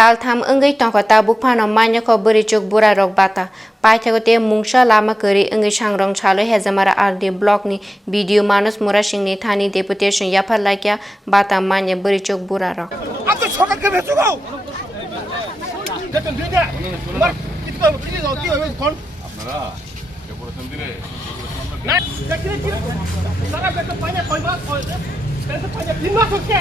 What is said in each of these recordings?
tal tham engai tongko tabuk phano manya ko beri chok bura rok bata paithago te mungsa lama kari engai sangrong chalo hezamara RD block ni video manus mura singni thani deputation yaphar laikya bata manya beri chok bura rok আপনি সরকারকে ভেসো গাও দেখুন দিদি আমার কিছু কি দাও কি হবে কোন আপনারা ডেপুটেশন দিলে না দেখি কি সারা বেটা পাইনা কইবা বেটা পাইনা 3 মাস হচ্ছে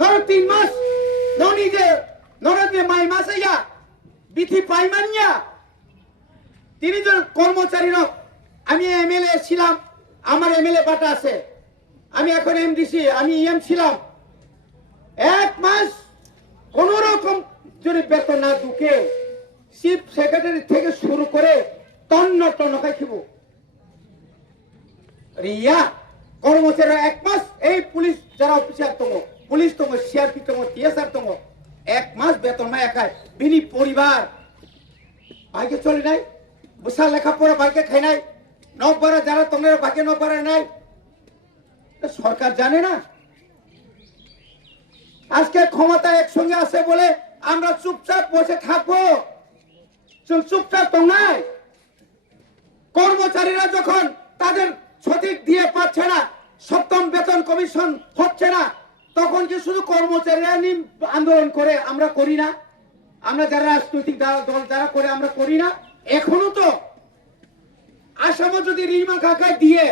নর 3 মাস ননি যে নরদে মাই মাসইয়া বিথি পাইমানিয়া তিনি জন কর্মচারী নক আমি এমএলএ ছিলাম আমার এমএলএ বাটা আছে আমি এখন এমডিসি আমি ইএম ছিলাম এক মাস কোন রকম যদি বেতন না দুকে চিফ সেক্রেটারি থেকে শুরু করে তন্ন তন্ন খাইব রিয়া কর্মচারী এক মাস এই পুলিশ যারা অফিসার তম পুলিশ তম সিআরপি তম টিএসআর তম এক মাস বেতন না একাই বিনি পরিবার ভাইকে চলে নাই বুসা লেখাপড়া ভাইকে খাই নাই নকবারা যারা তোমার ভাগে নকবারা নাই সরকার জানে না আজকে ক্ষমতা একসঙ্গে আছে বলে আমরা চুপচাপ বসে থাকবো চুপচাপ তো নাই কর্মচারীরা যখন তাদের সঠিক দিয়ে পাচ্ছে না সপ্তম বেতন কমিশন হচ্ছে না তখন কি শুধু কর্মচারীরা আন্দোলন করে আমরা করি না আমরা যারা রাজনৈতিক দল যারা করে আমরা করি না এখনো তো আসামে যদি রিমা কাকায় দিয়ে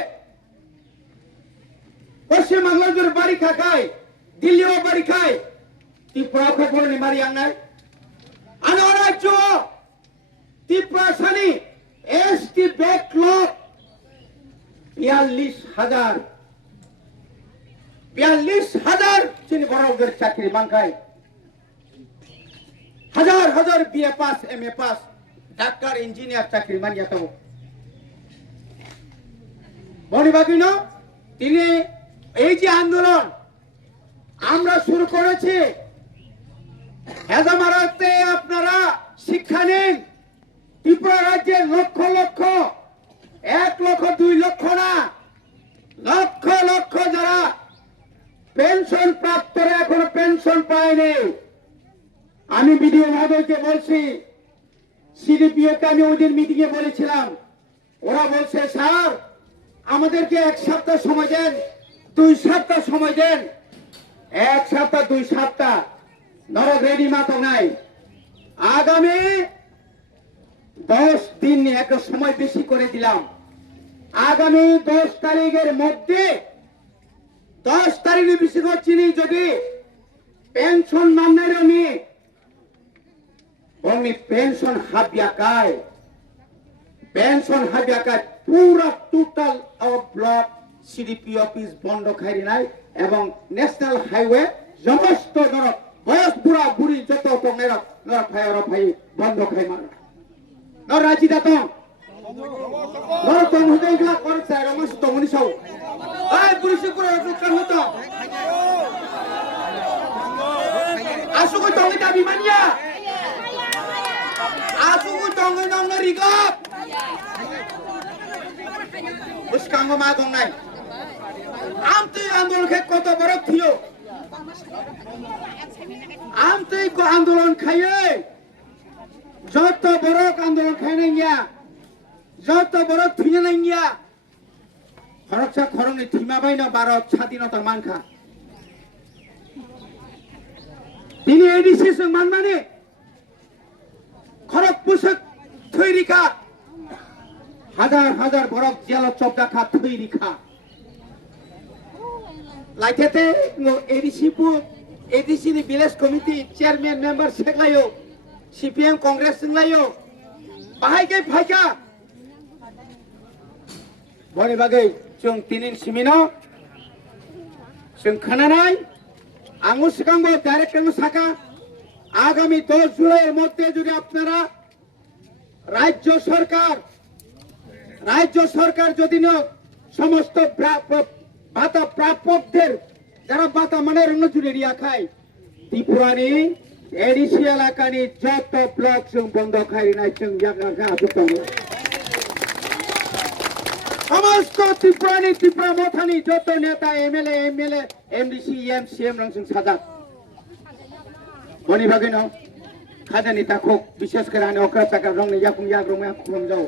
পশ্চিমবাংলার যদি বাড়ি খায় দিল্লিও বাড়ি খায় ত্রিপুরা খবর নিমারি আনাই আনো রাজ্য ত্রিপুরা সানি এসটি ব্যাকলগ 42,000 চিনি বড়দের চাকরি বাংকায় হাজার BA pass MA pass doctor engineer চাকরি মানিয়া তো বনিবাগিন তিনি এই যে আন্দোলন আমরা শুরু করেছি হেজামারাতে আপনারা শিক্ষা নিন ত্রিপুরা রাজ্যের লক্ষ লক্ষ 1 লক্ষ 2 লক্ষ না লক্ষ লক্ষ যারা পেনশন প্রাপ্তরা এখনো পেনশন পায়নি আমি বিডিও মহোদয়কে বলছি সিডিপিওকে আমি ওই দিন মিটিং এ বলেছিলাম ওরা বলছে স্যার আমাদেরকে 1 সপ্তাহ সময় দেন 2 সপ্তাহ সময় দেন 1 সপ্তাহ 2 সপ্তাহ নর রেডি মাতো নাই আগামী 10 দিন একটা সময় বেশি করে দিলাম আগামী 10 তারিখের মধ্যে 10 তারিখে বেশি করছি যদি পেনশন মান্নার আমি পেনশন হাবিয়াকায় পুরা টোটাল ব্লক সিডিপি অফিস বন্ধ খাইরি নাই এবং ন্যাশনাল হাইওয়ে সমস্ত বয়স বুড়া বুড়ি যত ভাই বন্ধ খাই মার রাজি দাত করছে সমস্ত মনীষাও পুলিশে পুরো হতো আসুক তঙ্গি দাবি মানিয়া আসুক তঙ্গি নঙ্গ রিগপ বুসকাঙ্গ মা দং নাই আমতে আন্দোলন খে কত বড় থিও আমতে কো আন্দোলন খাইয়ে যত বড় আন্দোলন খাই নাই গিয়া যত বড় থিনে নাই গিয়া খরচা খরনে থিমা বাইনা ভারত স্বাধীনতা মানখা তিনি এডিসি সং মানমানে খরক পুষক থৈরিকা হাজার বরফ জেলা চপদা খা থৈরিকা লাইতেতে এডিসি नि ভিলেজ কমিটি চেয়ারম্যান মেম্বার সেগলাयो সিপিএম কংগ্রেস সংলাयो বাহাইকে ফাইকা বনে বাগै जों তিনিন সিমিনো जों খানানাই আঙ্গু সিকাঙ্গো ডাইরেক্টর শাখা আগামী 10 জুলাইয়ের মধ্যে যদি আপনারা রাজ্য সরকার যদি সমস্ত ভাতা প্রাপকদের যারা ভাতা মানে রণজুড়ে রিয়া খায় ত্রিপুরানি এডিসি এলাকানি যত ব্লক जों বন্ধ খাই নাই जों জায়গা আসুক সমস্ত ত্রিপুরানি ত্রিপুরা মথানি যত নেতা এমএলএ এমডিসি এমসিএম রংসিং সাজা বনি ভাগে নাও খাজানি তাকো বিশেষ করে আনে অকরা চাকা রং ইয়াকুম ইয়াগ্রম ইয়াকুম যাও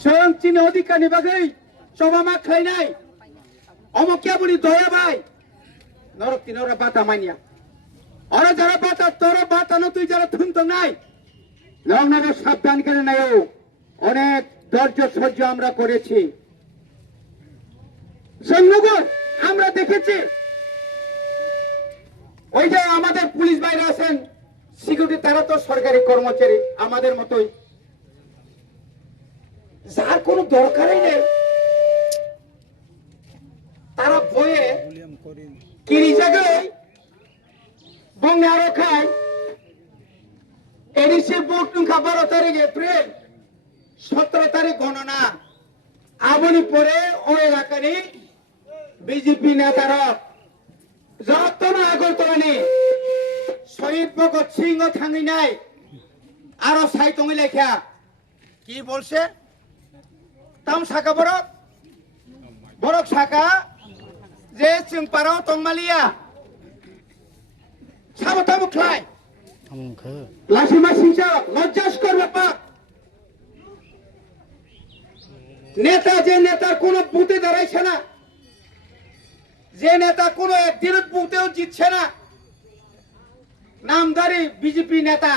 স্বয়ং চীন অধিকারী বাগৈ সবামা খাইনাই অমকিয়া বলি দয়া ভাই নরক তিনরা বাতা মানিয়া ওরা যারা বাতা তোর বাতানো তুই যারা থুন তো নাই রংনগর সাবধান করে নাই অনেক ধৈর্য সহ্য আমরা করেছি শ্রীনগর আমরা দেখেছি ওই যে আমাদের পুলিশ ভাইরা আছেন সিকিউরিটি তারা তো সরকারি কর্মচারী আমাদের মতোই যার কোনো দরকারই নেই তারা ভয়ে কিরি জায়গায় বঙ্গে আরো খায় এডিসি ভোট খাবার 12 তারিখে এপ্রিল 17 তারিখ গণনা আবনি পরে ওই এলাকারই বিজেপি নেতারা যতন আগরতলানি শহীদ ভগৎ সিংহ থাঙি নাই আরো সাইতঙ্গি লেখা কি বলছে তাম শাখা বরক শাখা যে চিংপারাও তংমালিয়া সাবতাম খাই লাসিমা সিংসা লজ্জাস্কর ব্যাপার নেতা যে নেতার কোন বুথে দাঁড়াইছে না যে নেতা কোন একদিনের বুথেও জিতছে না নামদারি বিজেপি নেতা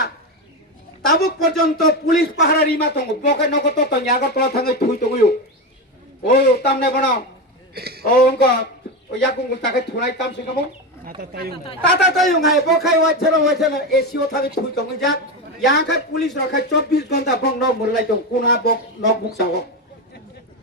তাবুক পর্যন্ত পুলিশ পাহারা রিমা তঙ্গ বকে নগত তঙ্গ আগরতলা থাঙ্গে থুই তঙ্গিও ও তামনে বানাও ও অঙ্ক ও ইয়াকুঙ্গুল তাকে থুনাই তাম সিনমো তাতা তাইং হাই বখাই ওয়াছেনা এসিও থাকে থুই তঙ্গি যা यहाँ का पुलिस रखा 24 घंटा बंग नग मुरलाई तो कोना बक नग बुक साव